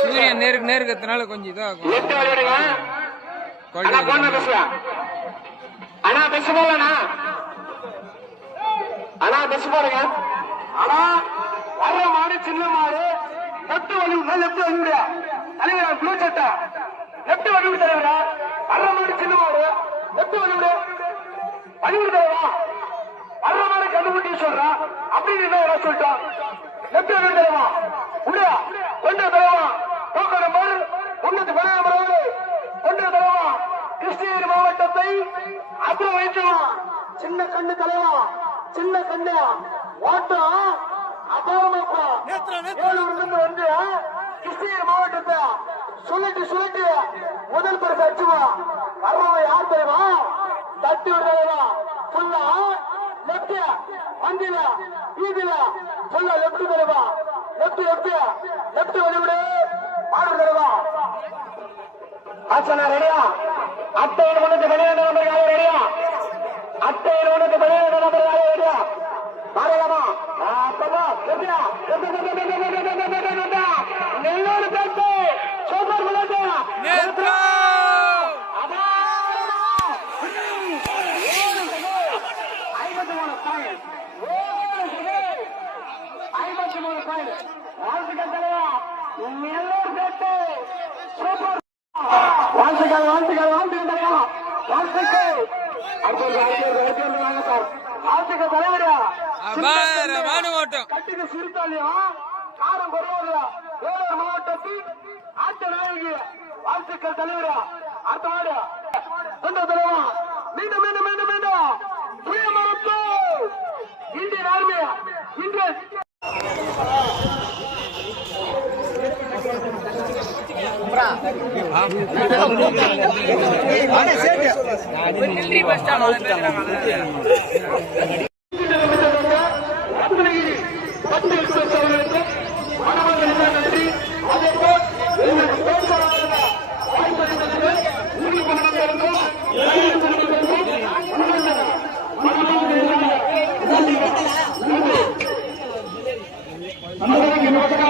சூரியன் நேருக்கத்தினால கொஞ்சம் இதாகும். மாடு சின்ன மாடு லெப்ட் வலி லெப்ட் வலிவிட தலைவரா ப்ளூ சட்டை லெப்ட் வலிவிடு தலைவரா வர்ற மாடு சின்ன மாடு லெப்ட் வலிவிடு வலிவிடு தலைவரா வர்ற மாடு கண்டுபிடி சொல்றா அப்படின்னு என்ன சொல்லிட்டோம். லெப்ட் வலிவிடு தலைவா உள்ள கொண்ட தலைவா தூக்க நம்பர் 112 கொண்ட தலைவா கிருஷ்ணகிரி மாவட்டத்தை அப்புறம் வைக்கலாம். சின்ன கண்ணு தலைவா சின்ன கண்ணு ஓட்டம் அபாரமா வந்து கிருஷ்ணகிரி மாவட்டத்தை சொல்லிட்டு முதல் பரிசு அடிச்சுவா. வர்றவன் யார் தெரியுமா? தட்டி விடுறவா ஃபுல்லா லெப்ட் வண்டியில வீதியில ஃபுல்லா லெப்ட் தருவா. லெப்ட் வழிவிடு மாடு தருவா. ஆச்சனா ரெடியா? அட்டையில் உனக்கு வெளியான நம்பர் யாரும் ரெடியா? அட்டையில் உனக்கு வெளியான நம்பர் யாரும் ரெடியா? மாறலாமா? நெல்லூர் பேட்டு சூப்பர் புல்லட் கட்டிக்கு சிறுத்தாலையும் காரம் குறைவாக வேலூர் மாவட்டத்தில் ஆட்ட நாயகி வாழ்த்துக்கள் தலைவரா. அடுத்த மாடு கொண்ட தலைவா மீண்டும் மீண்டும் மீண்டும் மீண்டும் புயமரத்து இந்தியன் ஆர்மி இந்தியன் நம்ம